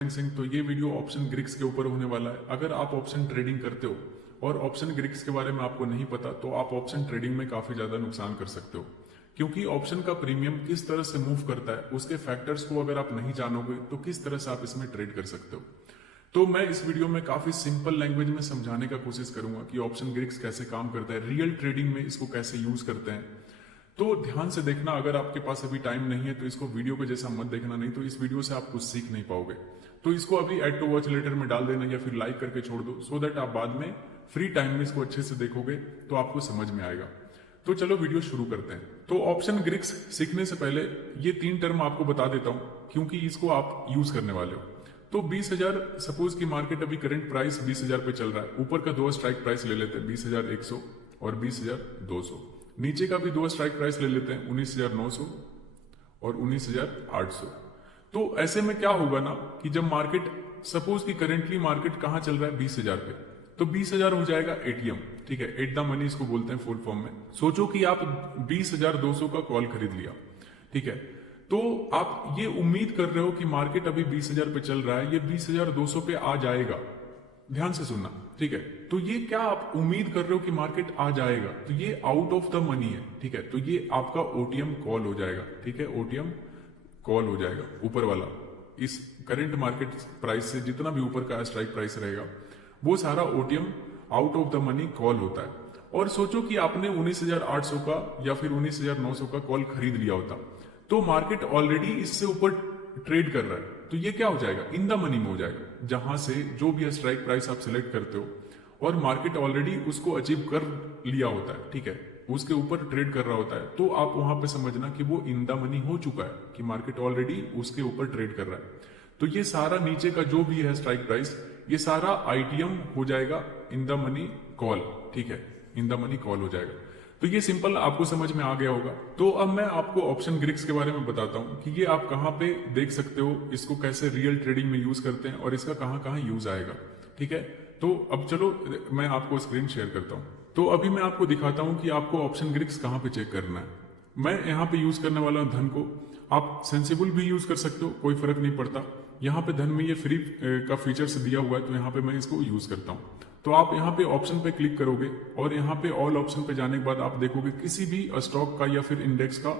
सिंह। तो ये video option ग्रिक्स के ऊपर होने वाला है। अगर आप ऑप्शन ट्रेडिंग करते हो और ऑप्शन ग्रिक्स के बारे में आपको नहीं पता तो आप ऑप्शन ट्रेडिंग में काफी ज्यादा नुकसान कर सकते हो, क्योंकि ऑप्शन का प्रीमियम किस तरह से मूव करता है उसके फैक्टर्स को अगर आप नहीं जानोगे तो किस तरह से आप इसमें ट्रेड कर सकते हो। तो मैं इस वीडियो में काफी सिंपल लैंग्वेज में समझाने का कोशिश करूंगा कि ऑप्शन ग्रिक्स कैसे काम करता है, रियल ट्रेडिंग में इसको कैसे यूज करते हैं। तो ध्यान से देखना, अगर आपके पास अभी टाइम नहीं है तो इसको वीडियो के जैसा मत देखना, नहीं तो इस वीडियो से आप कुछ सीख नहीं पाओगे। तो इसको अभी ऐड टू वॉच लेटर में डाल देना या फिर लाइक करके छोड़ दो, सो दैट आप बाद में फ्री टाइम में इसको अच्छे से देखोगे तो आपको समझ में आएगा। तो चलो वीडियो शुरू करते हैं। तो ऑप्शन ग्रिक्स सीखने से पहले ये 3 टर्म आपको बता देता हूं, क्योंकि इसको आप यूज करने वाले हो। तो 20,000 सपोज की मार्केट अभी करंट प्राइस 20,000 पे चल रहा है। ऊपर का 2 स्ट्राइक प्राइस ले लेते हैं 20,100 और 20,200। नीचे का भी 2 स्ट्राइक प्राइस ले लेते हैं 19,900 और 19,800। तो ऐसे में क्या होगा ना कि जब मार्केट सपोज की करेंटली मार्केट कहां चल रहा है 20,000 पे, तो 20,000 हो जाएगा एटीएम, ठीक है, एट द मनी इसको बोलते हैं फुल फॉर्म में। सोचो कि आप 20,200 का कॉल खरीद लिया, ठीक है, तो आप ये उम्मीद कर रहे हो कि मार्केट अभी 20,000 पे चल रहा है, ये 20,200 पे आ जाएगा। ध्यान से सुनना, ठीक है। तो ये क्या आप उम्मीद कर रहे हो कि मार्केट आ जाएगा, तो ये आउट ऑफ द मनी है, ठीक है। तो ये आपका ओटीएम कॉल हो जाएगा, ठीक है, ओटीएम कॉल हो जाएगा ऊपर वाला। इस करंट मार्केट प्राइस से जितना भी ऊपर का स्ट्राइक प्राइस रहेगा वो सारा OTM out of the money call होता है। और सोचो कि आपने 19,800 का या फिर 19,900 का कॉल खरीद लिया होता, तो मार्केट ऑलरेडी इससे ऊपर ट्रेड कर रहा है, तो ये क्या हो जाएगा, इन द मनी में हो जाएगा। जहां से जो भी स्ट्राइक प्राइस आप सिलेक्ट करते हो और मार्केट ऑलरेडी उसको अचीव कर लिया होता है, ठीक है, उसके ऊपर ट्रेड कर रहा होता है, तो आप वहां पे समझना कि वो इन द मनी हो चुका है, कि मार्केट ऑलरेडी उसके ऊपर ट्रेड कर रहा है। तो ये सारा नीचे का जो भी है स्ट्राइक प्राइस, ये सारा आईटीएम हो जाएगा इन द मनी कॉल, ठीक है, इन द मनी कॉल हो जाएगा। तो ये सिंपल आपको समझ में आ गया होगा। तो अब मैं आपको ऑप्शन ग्रिक्स के बारे में बताता हूं कि ये आप कहां पे देख सकते हो, इसको कैसे रियल ट्रेडिंग में यूज करते हैं और इसका कहां कहां यूज आएगा, ठीक है। तो अब चलो मैं आपको स्क्रीन शेयर करता हूं। तो अभी मैं आपको दिखाता हूं कि आपको ऑप्शन ग्रिक्स कहां पे चेक करना है। मैं यहाँ पे यूज करने वाला हूं धन को, आप सेंसिबल भी यूज कर सकते हो, कोई फर्क नहीं पड़ता। यहाँ पे धन में ये फ्री का फीचर्स दिया हुआ है, तो यहाँ पे मैं इसको यूज करता हूँ। तो आप यहाँ पे ऑप्शन पे क्लिक करोगे और यहाँ पे ऑल ऑप्शन पे जाने के बाद आप देखोगे किसी भी स्टॉक का या फिर इंडेक्स का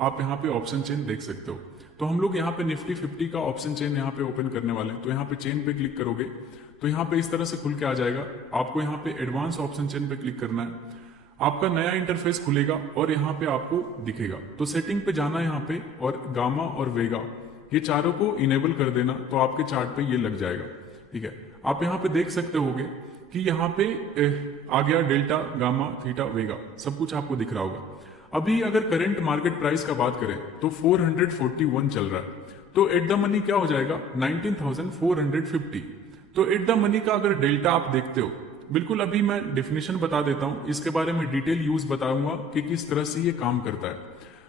आप यहाँ पे ऑप्शन चेन देख सकते हो। तो हम लोग यहाँ पे निफ्टी 50 का ऑप्शन चेन यहाँ पे ओपन करने वाले हैं। तो यहाँ पे चेन पे क्लिक करोगे तो यहाँ पे इस तरह से खुल के आ जाएगा। आपको यहाँ पे एडवांस ऑप्शन चेन पे क्लिक करना है, आपका नया इंटरफेस खुलेगा और यहाँ पे आपको दिखेगा। तो सेटिंग पे जाना है यहाँ पे, और गामा और वेगा ये चारों को इनेबल कर देना, तो आपके चार्ट पे ये लग जाएगा, ठीक है। आप यहाँ पे देख सकते होगे कि यहाँ पे आ गया डेल्टा, गामा, थीटा, वेगा, सब कुछ आपको दिख रहा होगा। अभी अगर करंट मार्केट प्राइस का बात करें तो 441 चल रहा है, तो एट द मनी क्या हो जाएगा 19,450। तो एट द मनी का अगर डेल्टा आप देखते हो, बिल्कुल अभी मैं डेफिनेशन बता देता हूं, इसके बारे में डिटेल यूज बताऊंगा कि किस तरह से ये काम करता है।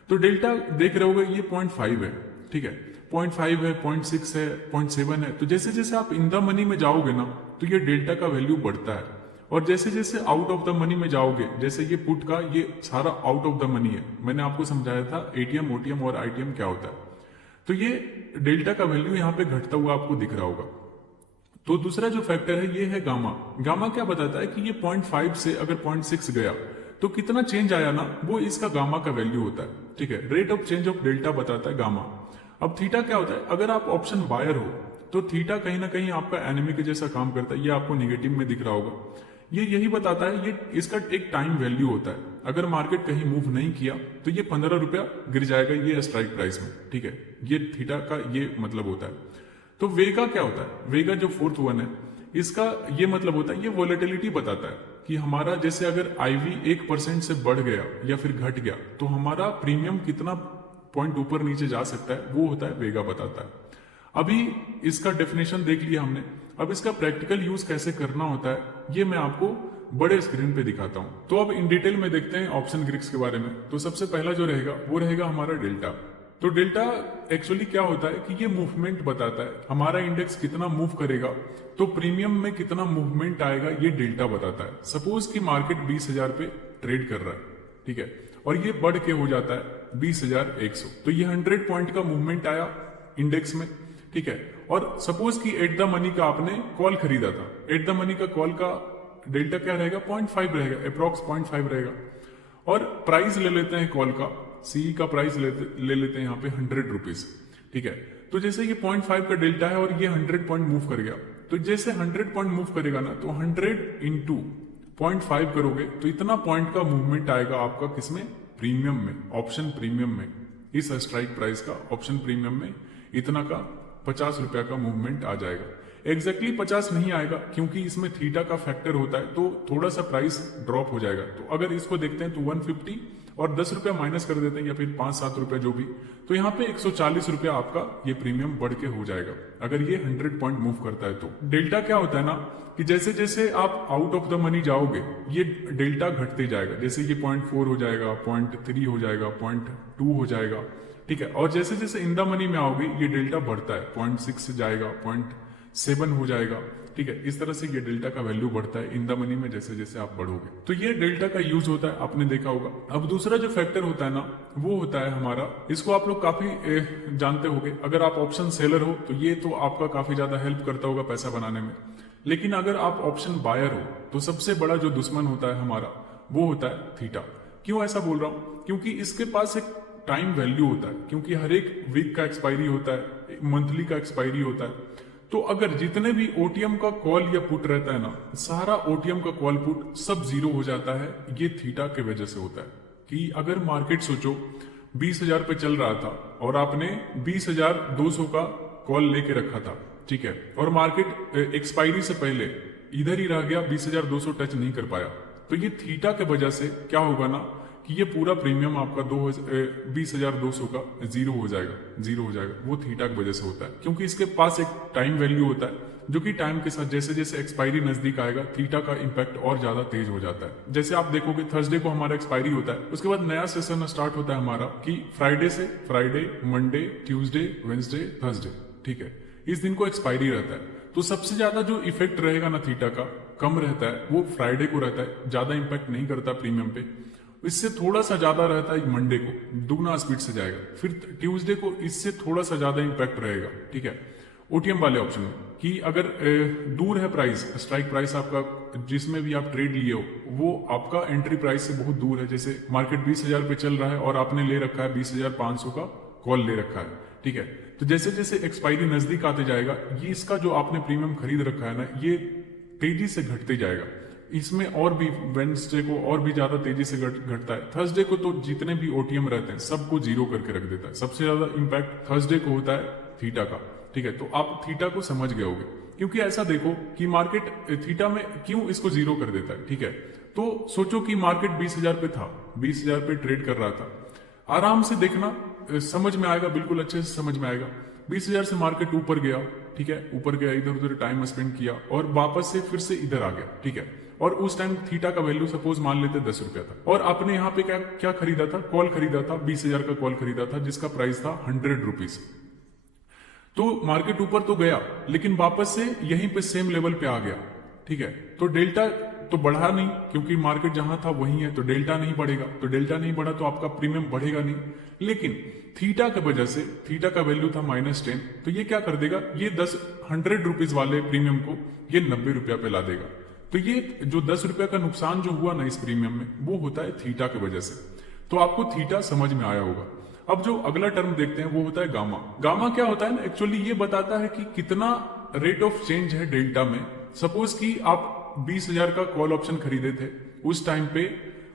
तो डेल्टा देख रहे होगे ये 0.5 है, ठीक है, 0.5 है, 0.6 है, 0.7 है। तो जैसे जैसे आप इन द मनी में जाओगे ना तो ये डेल्टा का वैल्यू बढ़ता है, और जैसे जैसे आउट ऑफ द मनी में जाओगे, जैसे ये पुट का ये सारा आउट ऑफ द मनी है, मैंने आपको समझाया था एटीएम, ओटीएम और आईटीएम क्या होता है। तो ये डेल्टा का वैल्यू यहाँ पे घटता हुआ आपको दिख रहा होगा। तो दूसरा जो फैक्टर है ये है गामा। गामा क्या बताता है कि ये 0.5 से अगर 0.6 गया तो कितना चेंज आया ना, वो इसका गामा का वैल्यू होता है, ठीक है। Rate of change of delta बताता है गामा। अब थीटा क्या होता है, अगर आप ऑप्शन बायर हो तो थीटा कहीं ना कहीं आपका एनिमी के जैसा काम करता है, ये आपको निगेटिव में दिख रहा होगा। ये यही बताता है, ये इसका एक टाइम वैल्यू होता है। अगर मार्केट कहीं मूव नहीं किया तो ये 15 रुपया गिर जाएगा ये स्ट्राइक प्राइस में, ठीक है। ये थीटा का ये मतलब होता है। तो वेगा क्या होता है, वेगा जो 4th वन है, इसका ये मतलब होता है, ये वॉलेटिलिटी बताता है कि हमारा जैसे अगर आईवी 1% से बढ़ गया या फिर घट गया तो हमारा प्रीमियम कितना पॉइंट ऊपर नीचे जा सकता है, वो होता है वेगा बताता है। अभी इसका डेफिनेशन देख लिया हमने, अब इसका प्रैक्टिकल यूज कैसे करना होता है ये मैं आपको बड़े स्क्रीन पे दिखाता हूं। तो अब इन डिटेल में देखते हैं ऑप्शन ग्रिक्स के बारे में। तो सबसे पहला जो रहेगा वो रहेगा हमारा डेल्टा। तो डेल्टा एक्चुअली क्या होता है कि ये मूवमेंट बताता है, हमारा इंडेक्स कितना मूव करेगा तो प्रीमियम में कितना मूवमेंट आएगा, ये डेल्टा बताता है। सपोज कि मार्केट 20,000 पे ट्रेड कर रहा है, ठीक है, और ये बढ़ के हो जाता है 20,100, तो ये 100 पॉइंट का मूवमेंट आया इंडेक्स में। ठीक है। और सपोज कि एट द मनी का आपने कॉल खरीदा था, एट द मनी का कॉल का डेल्टा क्या रहेगा, 0.5 रहेगा, अप्रॉक्स 0.5 रहेगा। और प्राइस ले लेते हैं कॉल का, सी का प्राइस ले लेते हैं यहाँ पे 100 रुपीज, ठीक है। तो जैसे ये 0.5 का डेल्टा है और ये 100 पॉइंट मूव कर गया, तो जैसे 100 पॉइंट मूव करेगा ना, तो 100 इंटू 0.5 करोगे तो इतना पॉइंट का मूवमेंट आएगा आपका किसमें, प्रीमियम में, ऑप्शन प्रीमियम में। इस स्ट्राइक प्राइस का ऑप्शन प्रीमियम में इतना का 50 रुपया का मूवमेंट आ जाएगा। एग्जैक्टली 50 नहीं आएगा क्योंकि इसमें थीटा का फैक्टर होता है, तो थोड़ा सा प्राइस ड्रॉप हो जाएगा। तो अगर इसको देखते हैं तो 150 और 10 रुपया माइनस कर देते हैं या फिर 5-7 रुपया जो भी, तो यहाँ पे 140 रुपया आपका ये प्रीमियम बढ़ के हो जाएगा अगर ये 100 पॉइंट मूव करता है। तो डेल्टा क्या होता है ना कि जैसे जैसे आप आउट ऑफ द मनी जाओगे ये डेल्टा घटते जाएगा। जैसे ये 0.4 हो जाएगा, 0.3 हो जाएगा, 0.2 हो जाएगा, ठीक है। और जैसे जैसे इन द मनी में आओगे ये डेल्टा बढ़ता है, 0.6 से जाएगा, 0.7 हो जाएगा, ठीक है। इस तरह से ये डेल्टा का वैल्यू बढ़ता है इन द मनी में जैसे जैसे आप बढ़ोगे। तो ये डेल्टा का यूज होता है, आपने देखा होगा। अब दूसरा जो फैक्टर होता है ना वो होता है हमारा, इसको आप लोग काफी जानते होंगे। अगर आप ऑप्शन सेलर हो तो ये तो आपका काफी ज्यादा हेल्प करता होगा पैसा बनाने में। लेकिन अगर आप ऑप्शन बायर हो तो सबसे बड़ा जो दुश्मन होता है हमारा वो होता है थीटा। क्यों ऐसा बोल रहा हूं, क्योंकि इसके पास एक टाइम वैल्यू होता है, क्योंकि हर एक वीक का एक्सपायरी होता है, मंथली का एक्सपायरी होता है। तो अगर जितने भी ओटीएम का कॉल या पुट रहता है ना, सारा ओटीएम का कॉल पुट सब जीरो हो जाता है, ये थीटा के वजह से होता है। कि अगर मार्केट सोचो 20,000 पे चल रहा था और आपने 20,200 का कॉल लेके रखा था, ठीक है, और मार्केट एक्सपायरी से पहले इधर ही रह गया, 20,200 टच नहीं कर पाया, तो ये थीटा के वजह से क्या होगा ना कि ये पूरा प्रीमियम आपका 20,200 का जीरो हो जाएगा। वो थीटा की वजह से होता है, क्योंकि इसके पास एक टाइम वैल्यू होता है जो कि टाइम के साथ जैसे जैसे एक्सपायरी नजदीक आएगा थीटा का इंपैक्ट और ज्यादा तेज हो जाता है। जैसे आप देखोगे थर्सडे को हमारा एक्सपायरी होता है, उसके बाद नया सेशन स्टार्ट होता है हमारा कि Friday, Monday, Tuesday, Wednesday, Thursday, ठीक है, इस दिन को एक्सपायरी रहता है। तो सबसे ज्यादा जो इफेक्ट रहेगा ना थीटा का कम रहता है वो फ्राइडे को रहता है, ज्यादा इंपैक्ट नहीं करता प्रीमियम पे। इससे थोड़ा सा ज्यादा रहता है मंडे को, दुगना स्पीड से जाएगा। फिर ट्यूसडे को इससे थोड़ा सा ज्यादा इंपैक्ट रहेगा, ठीक है, ओटीएम वाले ऑप्शन में। कि अगर दूर है प्राइस, स्ट्राइक प्राइस आपका जिसमें भी आप ट्रेड लिए हो वो आपका एंट्री प्राइस से बहुत दूर है। जैसे मार्केट 20,000 पे चल रहा है और आपने ले रखा है 20,500 का कॉल ले रखा है, ठीक है, तो जैसे जैसे एक्सपायरी नजदीक आते जाएगा ये इसका जो आपने प्रीमियम खरीद रखा है ना ये तेजी से घटते जाएगा। इसमें और भी वेडनेसडे को और भी ज्यादा तेजी से घटता है। थर्सडे को तो जितने भी ओटीएम रहते हैं सबको जीरो करके रख देता है। सबसे ज्यादा इंपैक्ट थर्सडे को होता है थीटा का, ठीक है। तो आप थीटा को समझ गए होंगे, क्योंकि ऐसा देखो कि मार्केट थीटा में क्यों इसको जीरो कर देता है, ठीक है। तो सोचो कि मार्केट 20,000 पे था, 20,000 पे ट्रेड कर रहा था, आराम से देखना समझ में आएगा, बिल्कुल अच्छे से समझ में आएगा। 20,000 से मार्केट ऊपर गया, ठीक है, ऊपर गया, इधर उधर टाइम स्पेंड किया और वापस से फिर से इधर आ गया, ठीक है। और उस टाइम थीटा का वैल्यू सपोज मान लेते 10 रुपया था और आपने यहाँ पे क्या खरीदा था, कॉल खरीदा था, 20,000 का कॉल खरीदा था जिसका प्राइस था 100 रुपीज। तो मार्केट ऊपर तो गया लेकिन वापस से यहीं पे सेम लेवल पे आ गया, ठीक है। तो डेल्टा तो बढ़ा नहीं, क्योंकि मार्केट जहां था वही है, तो डेल्टा नहीं बढ़ेगा, तो डेल्टा नहीं बढ़ा तो आपका प्रीमियम बढ़ेगा नहीं। लेकिन थीटा की वजह से, थीटा का वैल्यू था -10, तो ये क्या कर देगा, ये 100 रुपीज वाले प्रीमियम को ये 90 रुपया पे ला देगा। तो ये जो 10 रुपया का नुकसान जो हुआ ना इस प्रीमियम में वो होता है थीटा की वजह से। तो आपको थीटा समझ में आया होगा। अब जो अगला टर्म देखते हैं वो होता है गामा। गामा क्या होता है ना, एक्चुअली ये बताता है कि कितना रेट ऑफ चेंज है डेल्टा में। सपोज कि आप 20,000 का कॉल ऑप्शन खरीदे थे, उस टाइम पे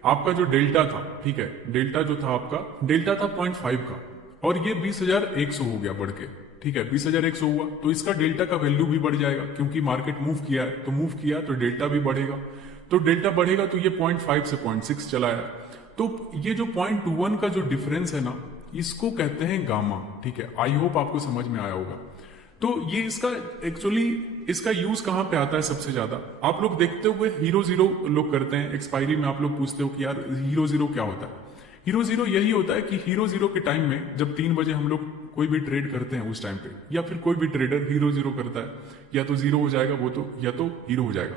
आपका जो डेल्टा था, ठीक है, डेल्टा जो था आपका डेल्टा था 0.5 का और ये 20,100 हो गया बढ़ के, ठीक है, 20,100 हुआ तो इसका डेल्टा का वैल्यू भी बढ़ जाएगा, क्योंकि मार्केट मूव किया है, तो मूव किया तो डेल्टा भी बढ़ेगा, तो डेल्टा बढ़ेगा तो ये 0.5 से 0.6 चला है। तो ये जो 0.21 का जो डिफरेंस है ना इसको कहते हैं गामा, ठीक है। आई होप आपको समझ में आया होगा। तो ये इसका एक्चुअली इसका यूज कहां पे आता है सबसे ज्यादा, आप लोग देखते हुए हीरो जीरो लोग करते हैं एक्सपायरी में। आप लोग पूछते हो कि यार हीरो जीरो क्या होता है। हीरो जीरो यही होता है कि हीरो जीरो के टाइम में जब 3 बजे हम लोग कोई भी ट्रेड करते हैं उस टाइम पे, या फिर कोई भी ट्रेडर हीरो जीरो करता है, या तो जीरो हो जाएगा वो तो, या तो हीरो हो जाएगा।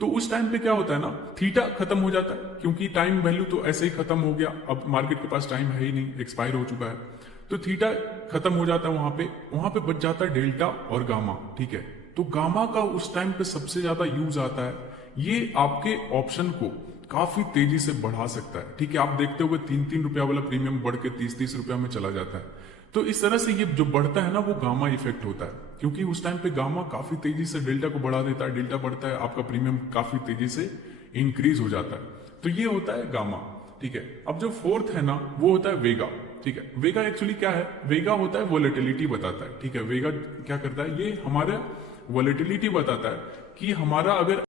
तो उस टाइम पे क्या होता है ना, थीटा खत्म हो जाता है, क्योंकि टाइम वैल्यू तो ऐसे ही खत्म हो गया, अब मार्केट के पास टाइम है ही नहीं, एक्सपायर हो चुका है। तो थीटा खत्म हो जाता है वहां पे बच जाता है डेल्टा और गामा, ठीक है। तो गामा का उस टाइम पे सबसे ज्यादा यूज आता है, ये आपके ऑप्शन को काफी तेजी से बढ़ा सकता है, ठीक है। आप देखते हुए 3-3 रुपया वाला प्रीमियम बढ़ के 30-30 रुपया में चला जाता है। तो इस तरह से ये जो बढ़ता है ना, वो गामा इफेक्ट होता है, क्योंकि उस टाइम पे गामा काफी तेजी से डेल्टा को बढ़ा देता है, डेल्टा बढ़ता है, आपका प्रीमियम काफी तेजी से इंक्रीज हो जाता है। तो ये होता है गामा, ठीक है। अब जो फोर्थ है ना, वो होता है वेगा, ठीक है। वेगा एक्चुअली क्या है? वेगा होता है वोलेटिलिटी बताता है, ठीक है। वेगा क्या करता है? ये हमारे वोलेटिलिटी बताता है कि हमारा अगर